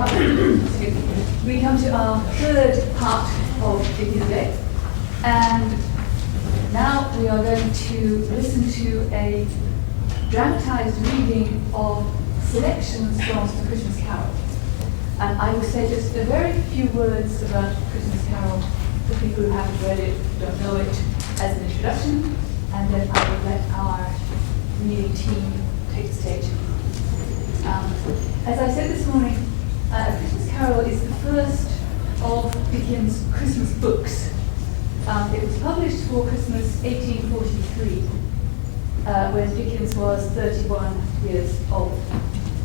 we come to our third part of Dickens Day, and now we are going to listen to a dramatized reading of selections from A Christmas Carol. And I will say just a very few words about Christmas Carol for people who haven't read it, don't know it, as an introduction, and then I will let our reading team take the stage. As I said this morning, A Christmas Carol is the first of Dickens' Christmas books. It was published for Christmas 1843, when Dickens was 31 years old.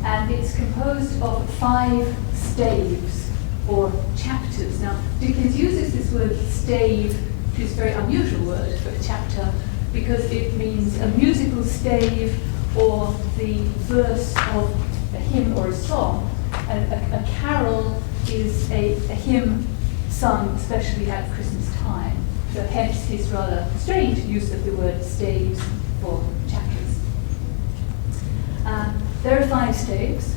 And it's composed of 5 staves, or chapters. Now, Dickens uses this word stave, which is a very unusual word for a chapter, because it means a musical stave or the verse of a hymn or a song. And a carol is a hymn sung especially at Christmas time. So hence his rather strange use of the word staves for chapters. There are 5 staves.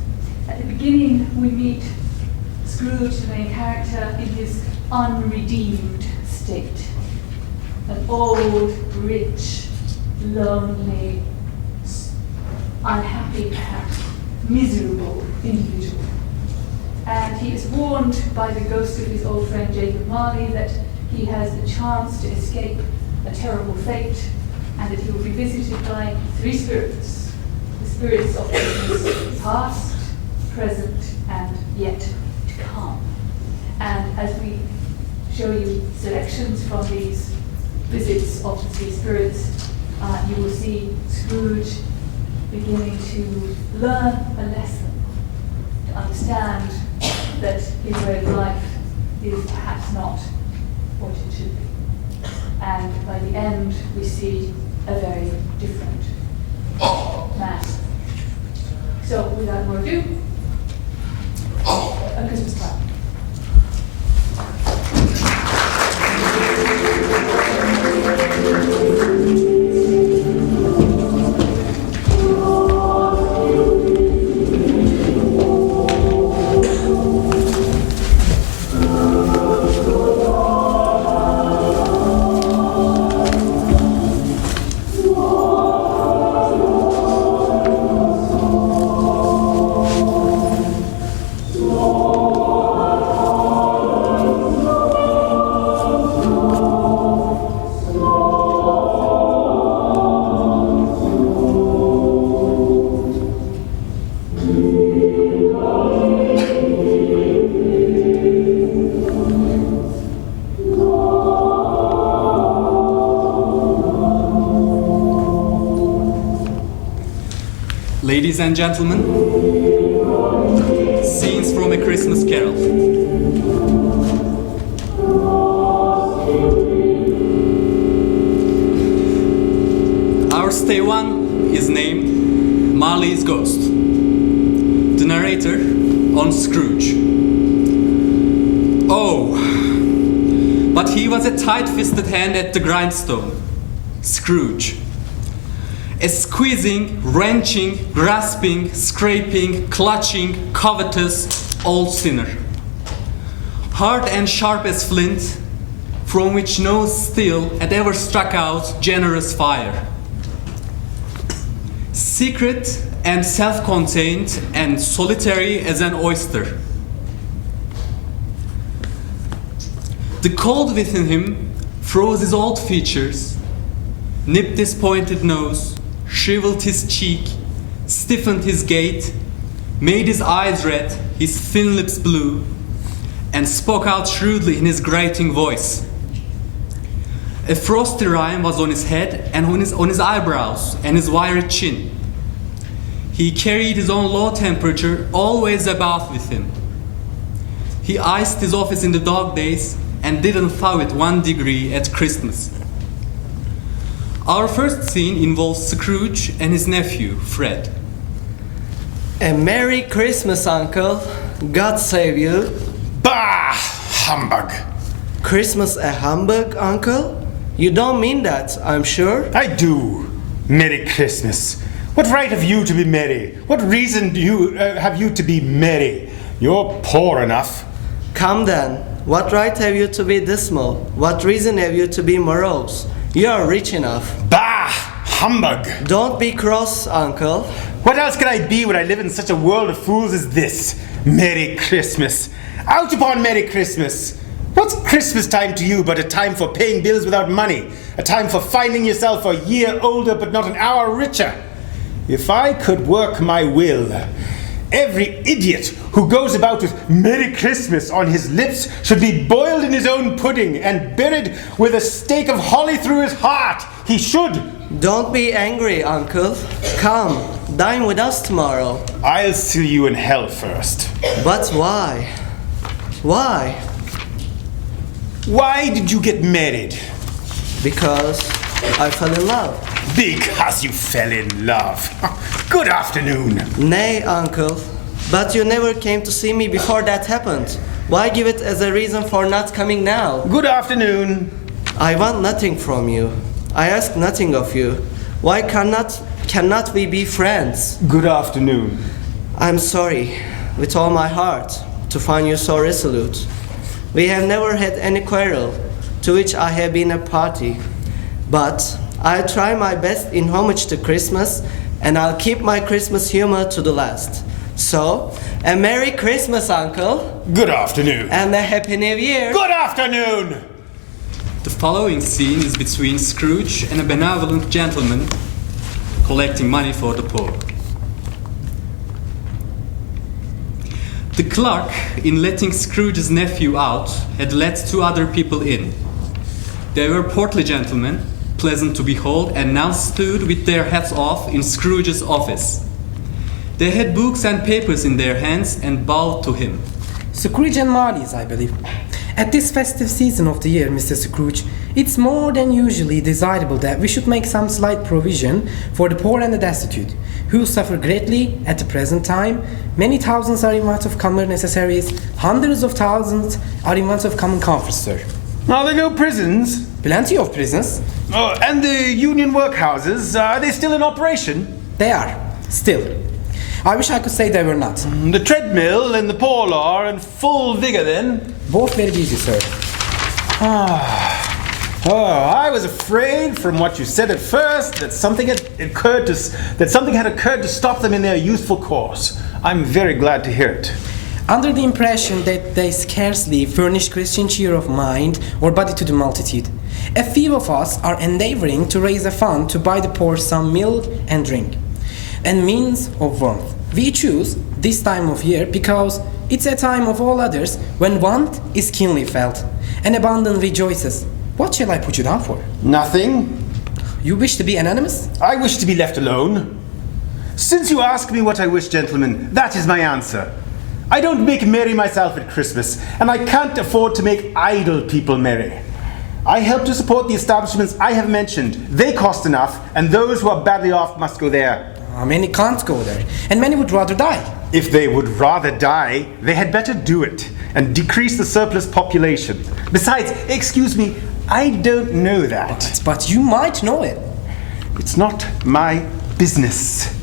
At the beginning we meet Scrooge, the main character, in his unredeemed state. An old, rich, lonely, unhappy, perhaps miserable individual. And he is warned by the ghost of his old friend Jacob Marley that he has the chance to escape a terrible fate, and that he will be visited by 3 spirits. The spirits of Christmas past, present, and yet to come. And as we show you selections from these visits of the 3 spirits, you will see Scrooge beginning to learn a lesson, to understand that his way of life is perhaps not what it should be. And by the end, we see a very different man. So, without more ado, A Christmas Carol. Ladies and gentlemen, scenes from A Christmas Carol. Our stay 1 is named Marley's Ghost. The narrator on Scrooge. Oh, but he was a tight-fisted hand at the grindstone, Scrooge. A squeezing, wrenching, grasping, scraping, clutching, covetous old sinner. Hard and sharp as flint, from which no steel had ever struck out generous fire. Secret and self-contained and solitary as an oyster. The cold within him froze his old features, nipped his pointed nose, shriveled his cheek, stiffened his gait, made his eyes red, his thin lips blue, and spoke out shrewdly in his grating voice. A frosty rime was on his head and on his eyebrows and his wiry chin. He carried his own low temperature always about with him. He iced his office in the dog days and didn't thaw it 1 degree at Christmas. Our first scene involves Scrooge and his nephew, Fred. A Merry Christmas, Uncle. God save you. Bah! Humbug! Christmas a humbug, Uncle? You don't mean that, I'm sure. I do. Merry Christmas. What right have you to be merry? What reason do you have you to be merry? You're poor enough. Come then. What right have you to be dismal? What reason have you to be morose? You are rich enough. Bah! Humbug! Don't be cross, uncle. What else can I be when I live in such a world of fools as this? Merry Christmas! Out upon Merry Christmas! What's Christmas time to you but a time for paying bills without money? A time for finding yourself a year older but not an hour richer? If I could work my will, every idiot who goes about with Merry Christmas on his lips should be boiled in his own pudding and buried with a stake of holly through his heart. He should. Don't be angry, uncle. Come, dine with us tomorrow. I'll see you in hell first. But why? Why? Why did you get married? Because I fell in love. Because you fell in love. Good afternoon. Nay, uncle. But you never came to see me before that happened. Why give it as a reason for not coming now? Good afternoon. I want nothing from you. I ask nothing of you. Why cannot we be friends? Good afternoon. I'm sorry, with all my heart, to find you so resolute. We have never had any quarrel, to which I have been a party. But I'll try my best in homage to Christmas, and I'll keep my Christmas humor to the last. So, a Merry Christmas, Uncle. Good afternoon. And a Happy New Year. Good afternoon. The following scene is between Scrooge and a benevolent gentleman collecting money for the poor. The clerk, in letting Scrooge's nephew out, had let two other people in. They were portly gentlemen, pleasant to behold, and now stood with their hats off in Scrooge's office. They had books and papers in their hands and bowed to him. Scrooge and Marley's, I believe. At this festive season of the year, Mr. Scrooge, it's more than usually desirable that we should make some slight provision for the poor and the destitute, who suffer greatly at the present time. Many thousands are in want of common necessaries, hundreds of thousands are in want of common comforts, sir. Are there no prisons? Plenty of prisons. Oh, and the union workhouses, are they still in operation? They are, still. I wish I could say they were not. The treadmill and the poor law are in full vigor then? Both very busy, sir. Oh, I was afraid from what you said at first that something had occurred to stop them in their youthful course. I'm very glad to hear it. Under the impression that they scarcely furnish Christian cheer of mind or body to the multitude, a few of us are endeavoring to raise a fund to buy the poor some milk and drink, and means of warmth. We choose this time of year because it's a time of all others when want is keenly felt, and abundance rejoices. What shall I put you down for? Nothing. You wish to be anonymous? I wish to be left alone. Since you ask me what I wish, gentlemen, that is my answer. I don't make merry myself at Christmas, and I can't afford to make idle people merry. I help to support the establishments I have mentioned. They cost enough, and those who are badly off must go there. Many can't go there, and many would rather die. If they would rather die, they had better do it and decrease the surplus population. Besides, excuse me, I don't know that. But you might know it. It's not my business.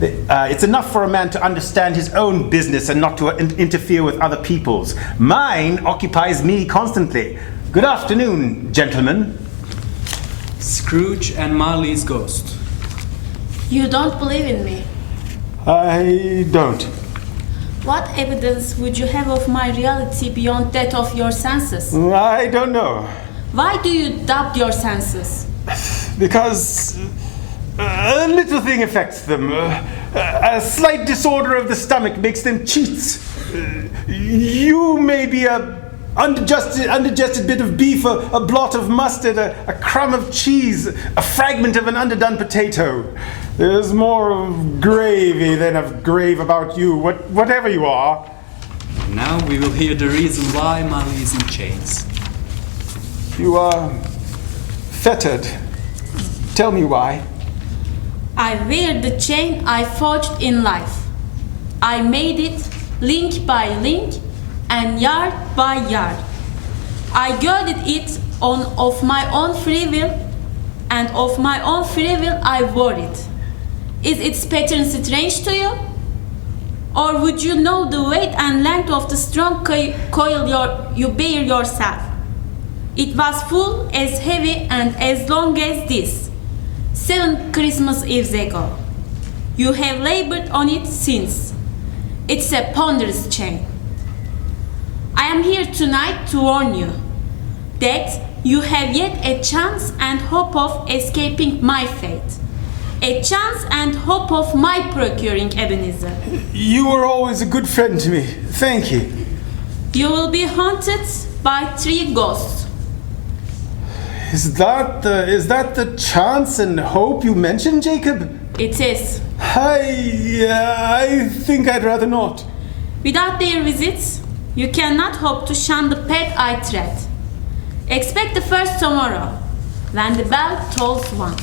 It's enough for a man to understand his own business and not to interfere with other people's. Mine occupies me constantly. Good afternoon, gentlemen. Scrooge and Marley's Ghost. You don't believe in me. I don't. What evidence would you have of my reality beyond that of your senses? I don't know. Why do you doubt your senses? Because a little thing affects them. A slight disorder of the stomach makes them cheats. You may be a undigested bit of beef, a blot of mustard, a crumb of cheese, a fragment of an underdone potato. There's more of gravy than of grave about you, whatever you are. Now we will hear the reason why Marley is in chains. You are fettered. Tell me why. I wear the chain I forged in life. I made it link by link and yard by yard. I girded it on of my own free will, and of my own free will I wore it. Is its pattern strange to you? Or would you know the weight and length of the strong coil you bear yourself? It was full, as heavy, and as long as this, 7 Christmas Eves ago. You have labored on it since. It's a ponderous chain. I am here tonight to warn you that you have yet a chance and hope of escaping my fate. A chance and hope of my procuring Ebenezer. You were always a good friend to me. Thank you. You will be haunted by 3 ghosts. Is that the chance and hope you mentioned, Jacob? It is. I think I'd rather not. Without their visits, you cannot hope to shun the path I tread. Expect the first tomorrow, when the bell tolls 1.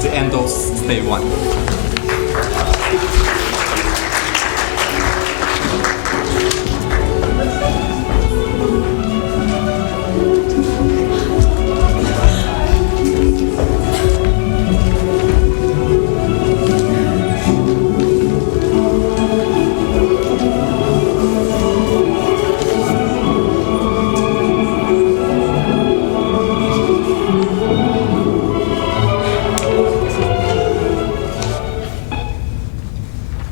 The end of day 1.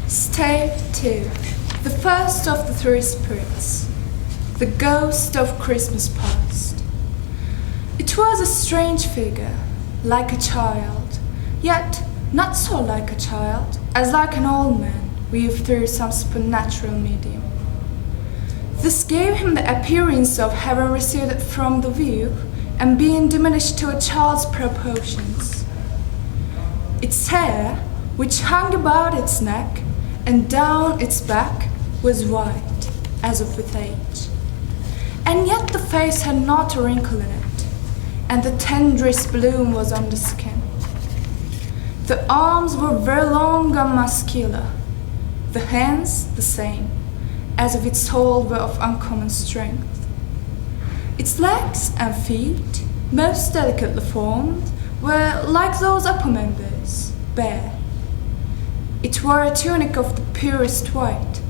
Stave 2. The first of the 3 spirits. The ghost of Christmas past. It was a strange figure, like a child, yet not so like a child as like an old man weaved through some supernatural medium. This gave him the appearance of having receded from the view and being diminished to a child's proportions. Its hair, which hung about its neck and down its back, was white, as if with age. And yet the face had not a wrinkle in it, and the tenderest bloom was on the skin. The arms were very long and muscular, the hands the same, as if its hold were of uncommon strength. Its legs and feet, most delicately formed, were like those upper members, bare. It wore a tunic of the purest white,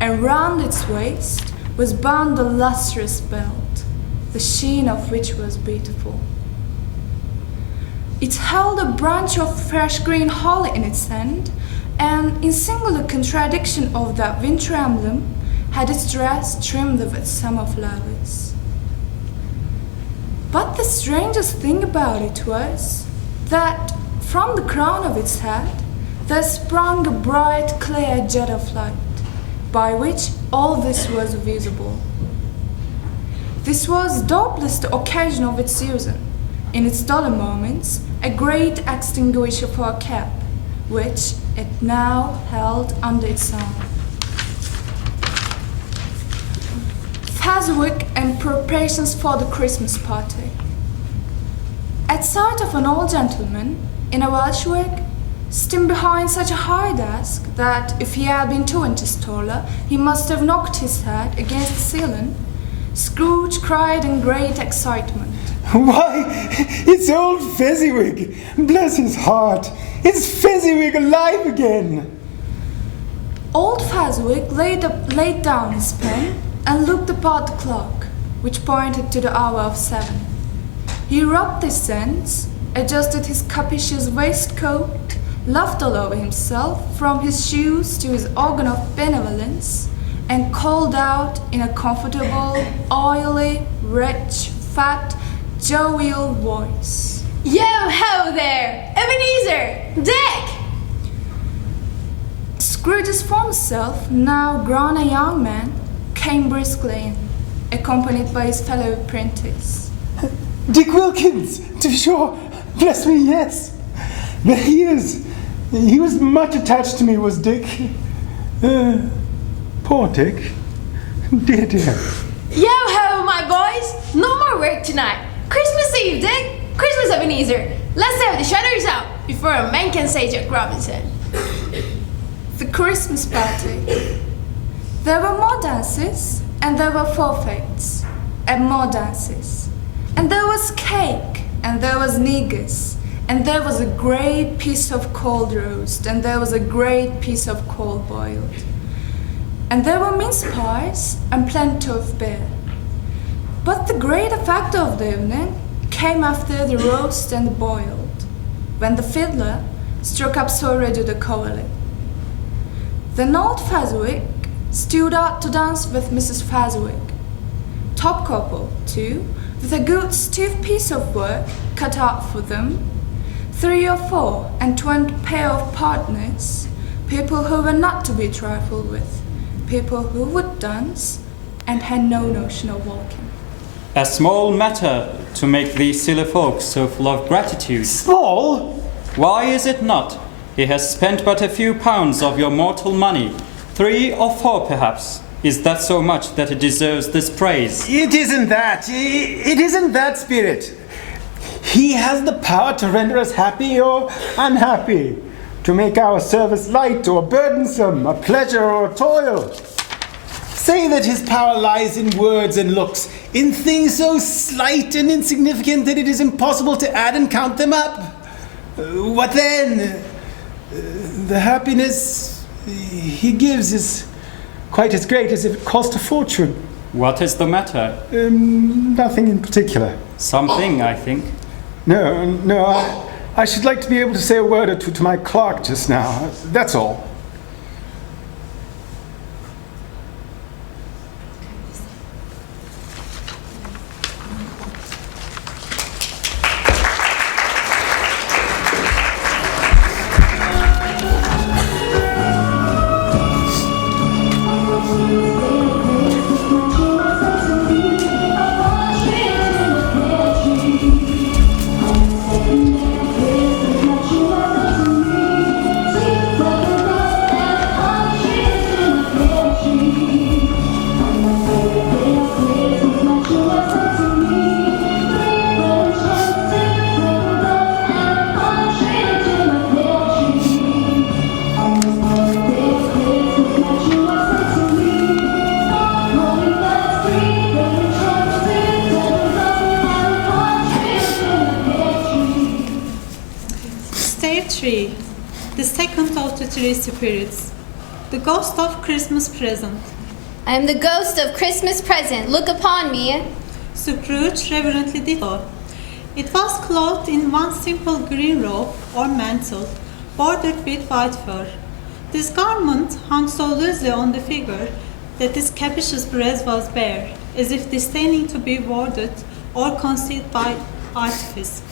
and round its waist was bound a lustrous belt, the sheen of which was beautiful. It held a branch of fresh green holly in its hand, and in singular contradiction of that winter emblem, had its dress trimmed with summer flowers. But the strangest thing about it was that from the crown of its head there sprung a bright clear jet of light, by which all this was visible. This was doubtless the occasion of its using, in its duller moments, a great extinguisher for a cap, which it now held under its arm. Fezwick and preparations for the Christmas party. At sight of an old gentleman in a Welsh wig, sitting behind such a high desk that if he had been 2 inches taller, he must have knocked his head against the ceiling, Scrooge cried in great excitement. Why, it's old Fezziwig! Bless his heart! It's Fezziwig alive again! Old Fezziwig laid down his pen and looked upon the clock, which pointed to the hour of 7. He rubbed his hands, adjusted his capacious waistcoat, laughed all over himself from his shoes to his organ of benevolence, and called out in a comfortable, oily, rich, fat, jovial voice. Yo-ho there! Ebenezer! Dick! Scrooge's former self, now grown a young man, came briskly in, accompanied by his fellow apprentice. Dick Wilkins, to be sure. Bless me, yes. There he is. He was much attached to me, was Dick. Poor Dick. Dear. Yo-ho, my boys! No more work tonight. Christmas Eve, Dick! Christmas, Ebenezer! Let's have the shutters out before a man can say Jack Robinson. The Christmas party. There were more dances, and there were forfeits, and more dances. And there was cake, and there was negus, and there was a great piece of cold roast, and there was a great piece of cold boiled. And there were mince pies, and plenty of beer. But the great effect of the evening came after the roast and the boiled, when the fiddler struck up so ready the cowley. Then old Fezziwig stood out to dance with Mrs. Fezziwig. Topcouple, too, with a good stiff piece of work cut out for them, 3 or 4 and 20 pair of partners, people who were not to be trifled with, people who would dance and had no notion of walking. A small matter to make these silly folks so full of gratitude. Small? Why is it not? He has spent but a few pounds of your mortal money, 3 or 4 perhaps. Is that so much that it deserves this praise? It isn't that. It isn't that, Spirit. He has the power to render us happy or unhappy, to make our service light or burdensome, a pleasure or a toil. Say that his power lies in words and looks, in things so slight and insignificant that it is impossible to add and count them up. What then? The happiness he gives is quite as great as if it cost a fortune. What is the matter? Nothing in particular. Something, I think. No, I should like to be able to say a word or two to my clerk just now. That's all. The second of the 3 spirits, the ghost of Christmas present. I am the ghost of Christmas present. Look upon me. Scrooge reverently did so. It was clothed in one simple green robe or mantle, bordered with white fur. This garment hung so loosely on the figure that his capacious breast was bare, as if disdaining to be warded or concealed by artifice.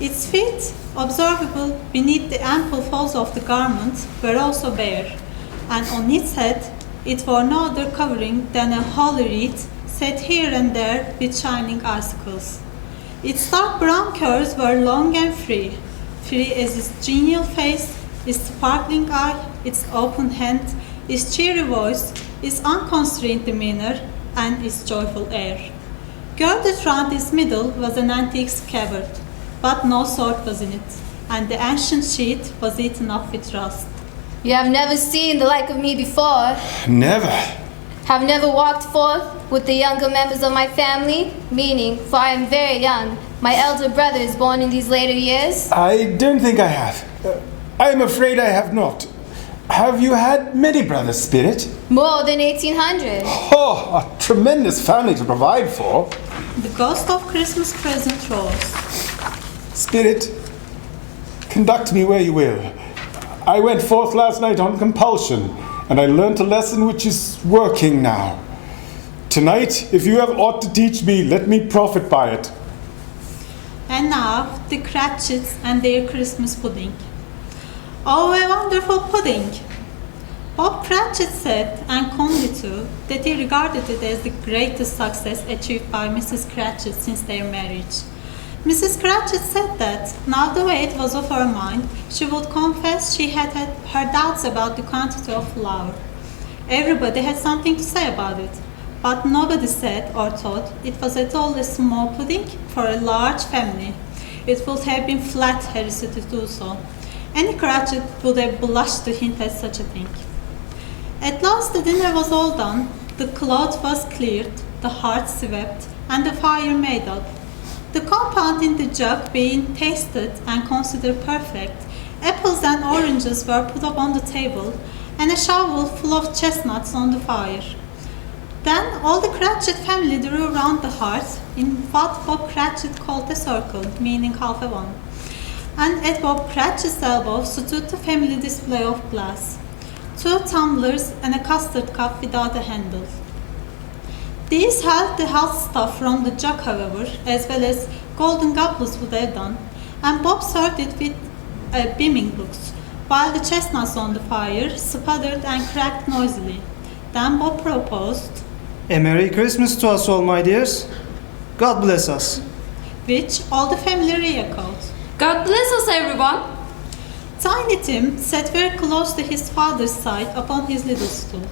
Its feet, observable beneath the ample folds of the garment, were also bare, and on its head it wore no other covering than a holly wreath set here and there with shining icicles. Its dark brown curls were long and free as its genial face, its sparkling eye, its open hand, its cheery voice, its unconstrained demeanor, and its joyful air. Girded round its middle was an antique scabbard, but no sword was in it, and the ancient sheath was eaten up with rust. You have never seen the like of me before. Never. Have never walked forth with the younger members of my family, meaning, for I am very young, my elder brother is born in these later years. I don't think I have. I am afraid I have not. Have you had many brothers, Spirit? More than 1,800. Oh, a tremendous family to provide for. The ghost of Christmas present rose. Spirit, conduct me where you will. I went forth last night on compulsion, and I learnt a lesson which is working now. Tonight, if you have aught to teach me, let me profit by it. And now, the Cratchits and their Christmas pudding. Oh, a wonderful pudding! Bob Cratchit said, and Condy too, that he regarded it as the greatest success achieved by Mrs. Cratchit since their marriage. Mrs. Cratchit said that, now the weight was off her mind, she would confess she had her doubts about the quantity of flour. Everybody had something to say about it, but nobody said or thought it was at all a small pudding for a large family. it would have been flat heresy to do so. Any Cratchit would have blushed to hint at such a thing. At last the dinner was all done, the cloth was cleared, the hearth swept, and the fire made up. The compound in the jug being tasted and considered perfect, apples and oranges were put up on the table, and a shovel full of chestnuts on the fire. Then all the Cratchit family drew round the hearth in what Bob Cratchit called a circle, meaning half a one. And at Bob Cratchit's elbow stood the family display of glass, 2 tumblers and a custard cup without a handle. These held the health stuff from the jug, however, as well as golden goblets would have done, and Bob served it with beaming looks, while the chestnuts on the fire sputtered and cracked noisily. Then Bob proposed, "A Merry Christmas to us all, my dears. God bless us." which all the family re-echoed. God bless us, everyone. Tiny Tim sat very close to his father's side upon his little stool.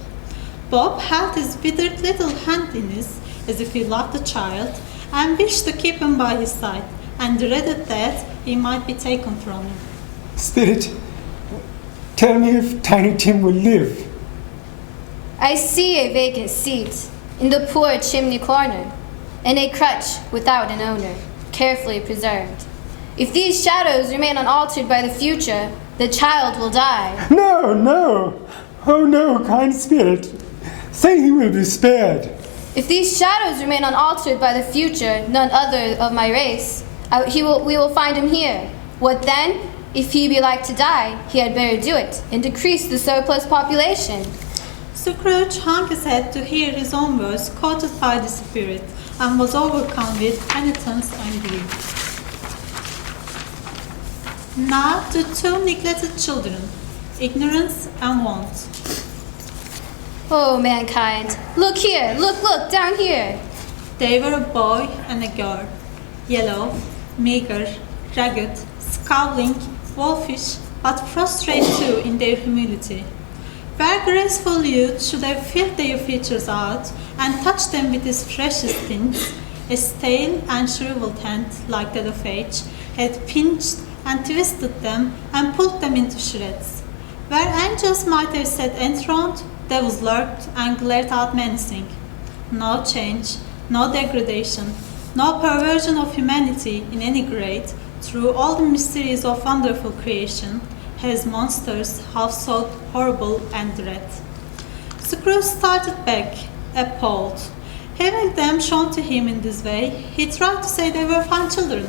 Bob held his withered little hand in his, as if he loved the child, and wished to keep him by his side, and dreaded that he might be taken from him. Spirit, tell me if Tiny Tim will live. I see a vacant seat in the poor chimney corner, and a crutch without an owner, carefully preserved. If these shadows remain unaltered by the future, the child will die. No, no. Oh no, kind spirit. Say he will be spared. If these shadows remain unaltered by the future, none other of my race, we will find him here. What then? If he be like to die, he had better do it, and decrease the surplus population. Scrooge hung his head to hear his own words quoted by the spirit, and was overcome with penitence and grief. Now to 2 neglected children, ignorance and want. Oh, mankind, look here, look, down here. They were a boy and a girl, yellow, meager, ragged, scowling, wolfish, but prostrate too in their humility. Where graceful youth should have filled their features out and touched them with his freshest tints, a stale and shriveled hand, like that of age, had pinched and twisted them and pulled them into shreds. Where angels might have sat enthroned, devils lurked and glared out menacing. No change, no degradation, no perversion of humanity in any grade, through all the mysteries of wonderful creation, has monsters half so horrible and dread. Scrooge started back, appalled. Having them shown to him in this way, he tried to say they were fine children,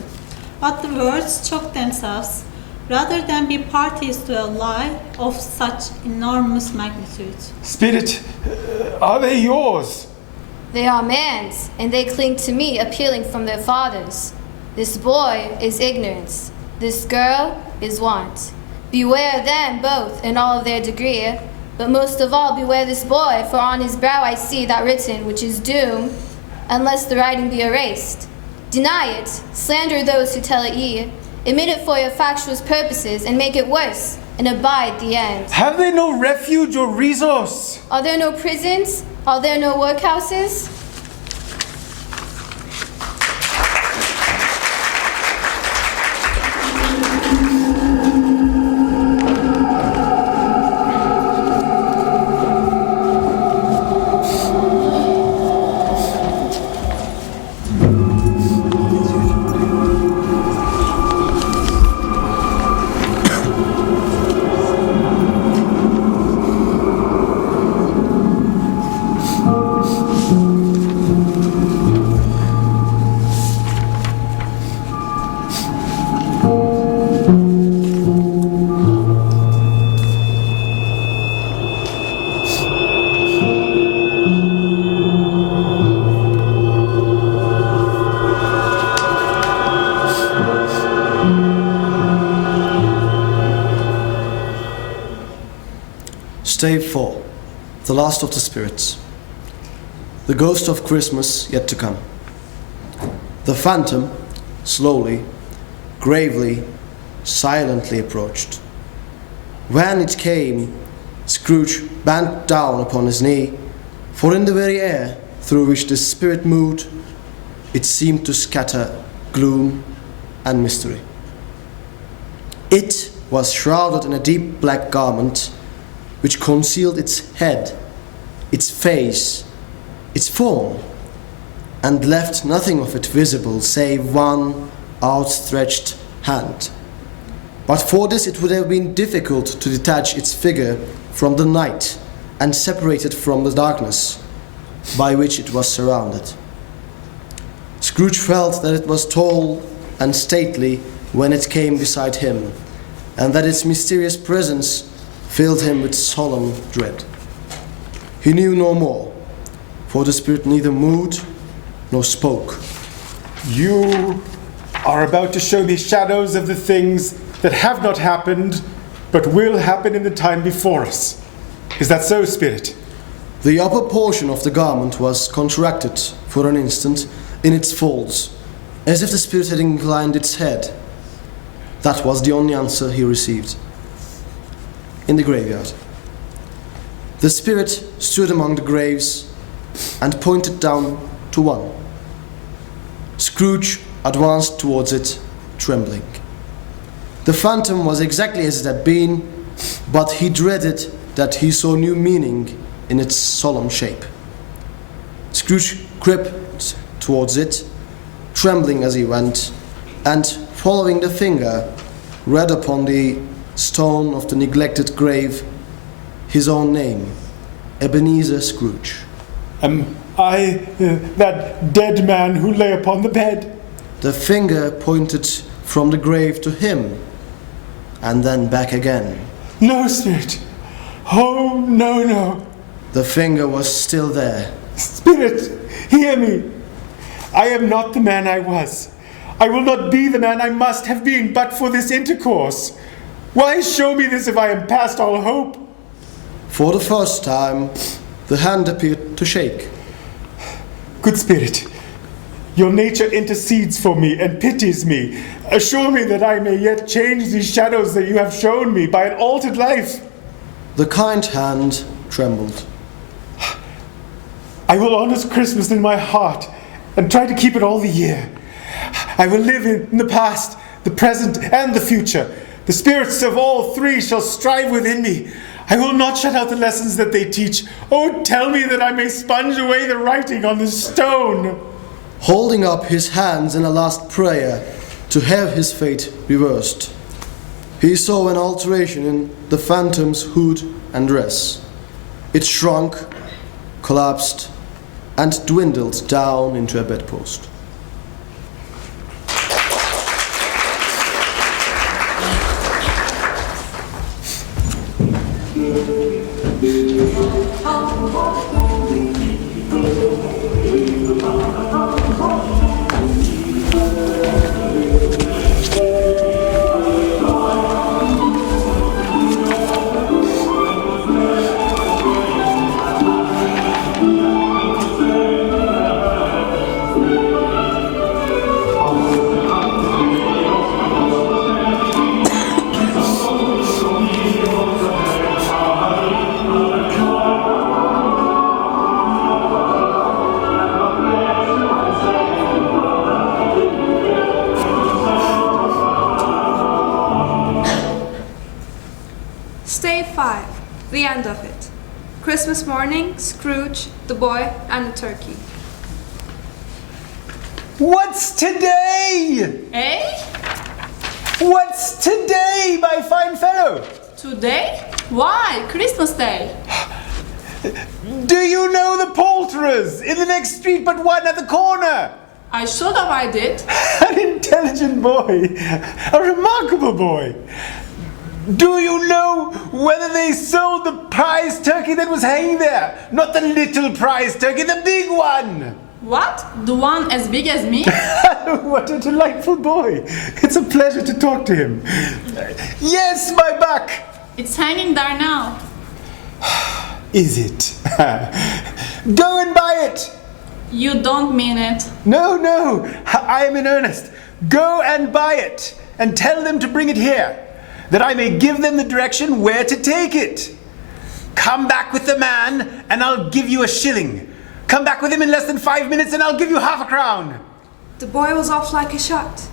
but the words choked themselves, rather than be parties to a lie of such enormous magnitude. Spirit, are they yours? They are man's, and they cling to me, appealing from their fathers. This boy is ignorance, this girl is want. Beware them both in all of their degree, but most of all beware this boy, for on his brow I see that written which is doom, unless the writing be erased. Deny it, slander those who tell it ye, omit it for your factious purposes, and make it worse, and abide the end. Have they no refuge or resource? Are there no prisons? Are there no workhouses? Stave 4, The Last of the Spirits. The Ghost of Christmas Yet to Come. The phantom slowly, gravely, silently approached. When it came, Scrooge bent down upon his knee, for in the very air through which the spirit moved, it seemed to scatter gloom and mystery. It was shrouded in a deep black garment which concealed its head, its face, its form, and left nothing of it visible save one outstretched hand. But for this it would have been difficult to detach its figure from the night and separate it from the darkness by which it was surrounded. Scrooge felt that it was tall and stately when it came beside him, and that its mysterious presence filled him with solemn dread. He knew no more, for the spirit neither moved nor spoke. You are about to show me shadows of the things that have not happened, but will happen in the time before us. Is that so, Spirit? The upper portion of the garment was contracted for an instant in its folds, as if the spirit had inclined its head. That was the only answer he received. In the graveyard, the spirit stood among the graves and pointed down to one. Scrooge advanced towards it, trembling. The phantom was exactly as it had been, but he dreaded that he saw new meaning in its solemn shape. Scrooge crept towards it, trembling as he went, and, following the finger, read upon the stone of the neglected grave his own name, Ebenezer Scrooge. Am I that dead man who lay upon the bed? The finger pointed from the grave to him, and then back again. No, Spirit. Oh, no, no. The finger was still there. Spirit, hear me. I am not the man I was. I will not be the man I must have been but for this intercourse. Why show me this if I am past all hope? For the first time, the hand appeared to shake. Good Spirit, your nature intercedes for me and pities me. Assure me that I may yet change these shadows that you have shown me by an altered life. The kind hand trembled. I will honor Christmas in my heart and try to keep it all the year. I will live in the past, the present, and the future. The spirits of all three shall strive within me. I will not shut out the lessons that they teach. Oh, tell me that I may sponge away the writing on the stone. Holding up his hands in a last prayer to have his fate reversed, he saw an alteration in the phantom's hood and dress. It shrunk, collapsed, and dwindled down into a bedpost. Stay 5. The end of it. Christmas morning, Scrooge, the boy, and the turkey. What's today? Eh? What's today, my fine fellow? Today? Why? Christmas Day. Do you know the poulterers in the next street but one at the corner? I should have I did. An intelligent boy, a remarkable boy. Do you know whether they sold the prize turkey that was hanging there? Not the little prize turkey, the big one. What? The one as big as me? What a delightful boy. It's a pleasure to talk to him. Yes, my buck. It's hanging there now. Is it? Go and buy it. You don't mean it. No, I am in earnest. Go and buy it and tell them to bring it here, that I may give them the direction where to take it. Come back with the man and I'll give you a shilling. Come back with him in less than 5 minutes and I'll give you half a crown. The boy was off like a shot.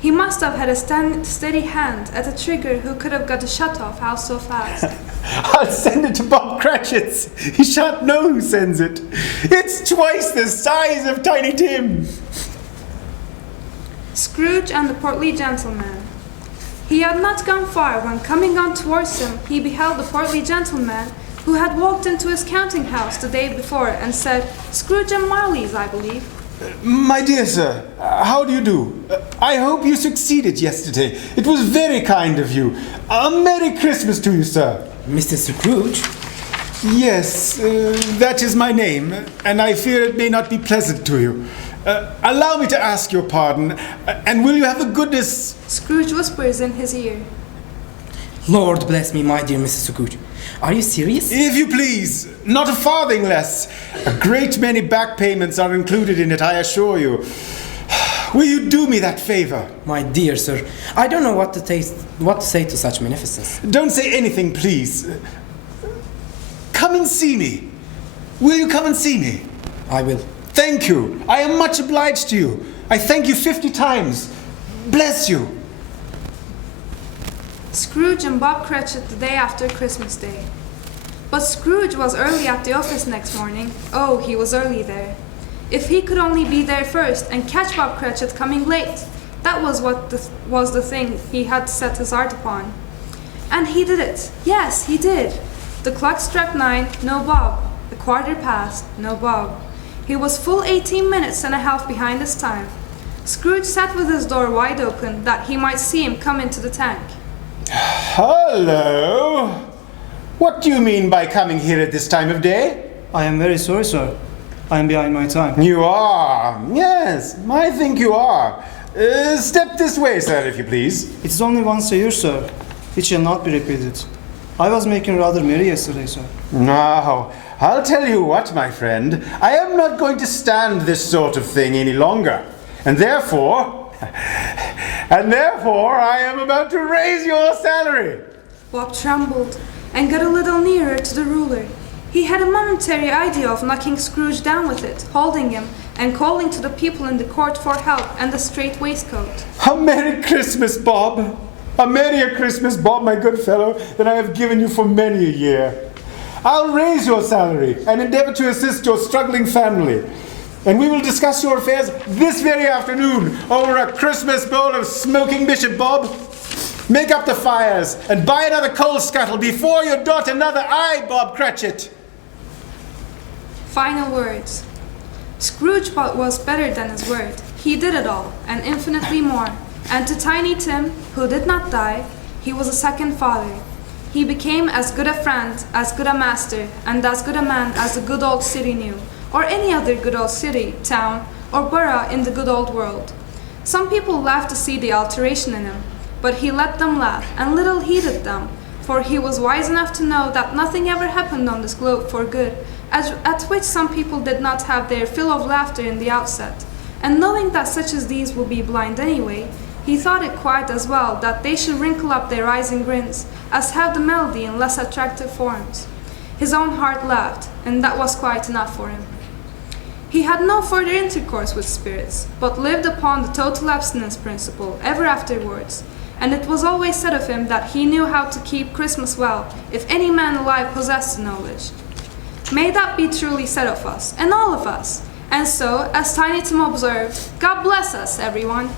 He must have had a steady hand at a trigger who could have got the shut off half so fast. I'll send it to Bob Cratchit's. He shan't know who sends it. It's twice the size of Tiny Tim. Scrooge and the portly gentleman. He had not gone far when, coming on towards him, he beheld the portly gentleman who had walked into his counting house the day before and said, "Scrooge and Marley's, I believe." My dear sir, how do you do? I hope you succeeded yesterday. It was very kind of you. A Merry Christmas to you, sir. Mr. Scrooge? Yes, that is my name, and I fear it may not be pleasant to you. Allow me to ask your pardon, and will you have the goodness... Scrooge whispers in his ear. Lord bless me, my dear Mr. Scrooge. Are you serious? If you please, not a farthing less. A great many back payments are included in it, I assure you. Will you do me that favor? My dear sir, I don't know what to say to such magnificence. Don't say anything, please. Come and see me. Will you come and see me? I will. Thank you. I am much obliged to you. I thank you 50 times. Bless you. Scrooge and Bob Cratchit the day after Christmas Day. But Scrooge was early at the office next morning. Oh, he was early there. If he could only be there first and catch Bob Cratchit coming late, that was what was the thing he had set his heart upon. And he did it. Yes, he did. The clock struck 9, no Bob. The quarter past, no Bob. He was full 18 minutes and a half behind his time. Scrooge sat with his door wide open that he might see him come into the tank. Hello. What do you mean by coming here at this time of day? I am very sorry, sir. I am behind my time. You are? Yes, I think you are. Step this way, sir, if you please. It is only once a year, sir. It shall not be repeated. I was making rather merry yesterday, sir. Now, I'll tell you what, my friend. I am not going to stand this sort of thing any longer. And therefore, I am about to raise your salary. Bob trembled and got a little nearer to the ruler. He had a momentary idea of knocking Scrooge down with it, holding him, and calling to the people in the court for help and a straight waistcoat. A Merry Christmas, Bob. A merrier Christmas, Bob, my good fellow, than I have given you for many a year. I'll raise your salary and endeavor to assist your struggling family. And we will discuss your affairs this very afternoon over a Christmas bowl of smoking bishop, Bob. Make up the fires and buy another coal scuttle before you dot another I, Bob Cratchit. Final words. Scrooge was better than his word. He did it all, and infinitely more. And to Tiny Tim, who did not die, he was a second father. He became as good a friend, as good a master, and as good a man as the good old city knew, or any other good old city, town, or borough in the good old world. Some people laughed to see the alteration in him, but he let them laugh, and little heeded them, for he was wise enough to know that nothing ever happened on this globe for good, at which some people did not have their fill of laughter in the outset. And knowing that such as these will be blind anyway, he thought it quite as well that they should wrinkle up their eyes in grins, as have the melody in less attractive forms. His own heart laughed, and that was quite enough for him. He had no further intercourse with spirits, but lived upon the total abstinence principle ever afterwards, and it was always said of him that he knew how to keep Christmas well, if any man alive possessed the knowledge. May that be truly said of us, and all of us. And so, as Tiny Tim observed, God bless us, everyone.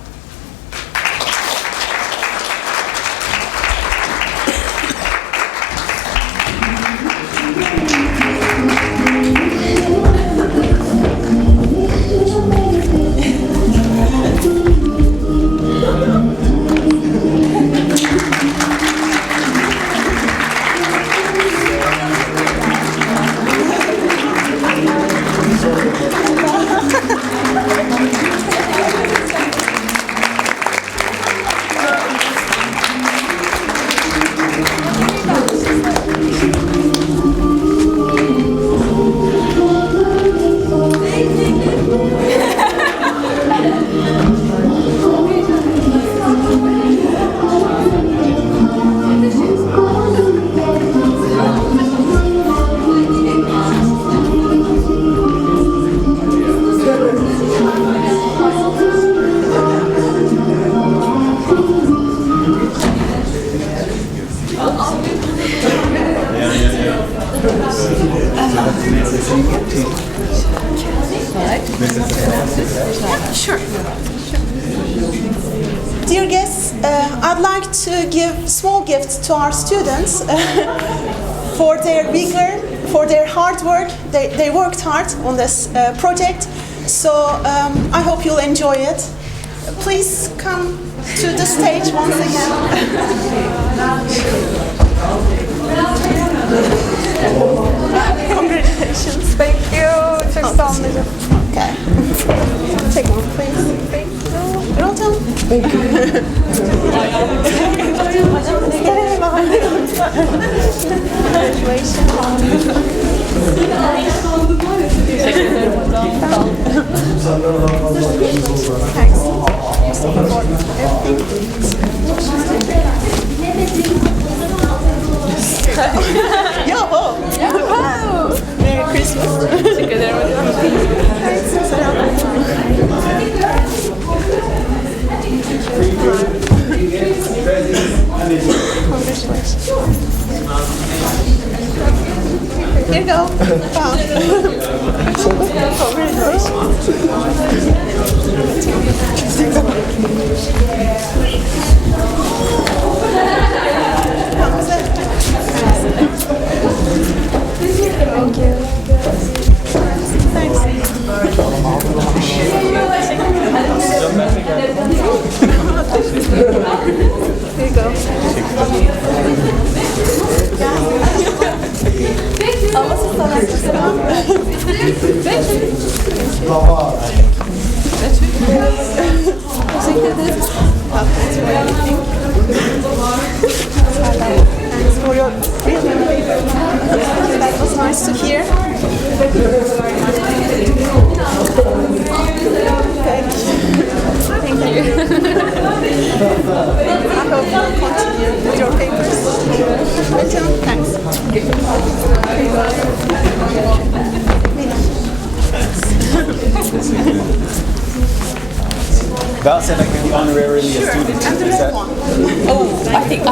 Sure. Dear guests, I'd like to give small gifts to our students for their vigor, for their hard work. They worked hard on this project, so I hope you'll enjoy it. Please come to the stage once again. Congratulations. Thank you. Çok sağ olun. Okay. Take one, please. Thank you. You're welcome. Thank you. Yo! Merry Christmas. Teşekkür ederim. Here you go. Thank you. Thanks. Here you go. Almasın sana. Teşekkür ederim. Thanks for your that was nice to hear. Thank you. Thank you. I hope you continue with your papers. Thanks. Val said I can be honorarily a student. And the Is red that? one. Oh, I think I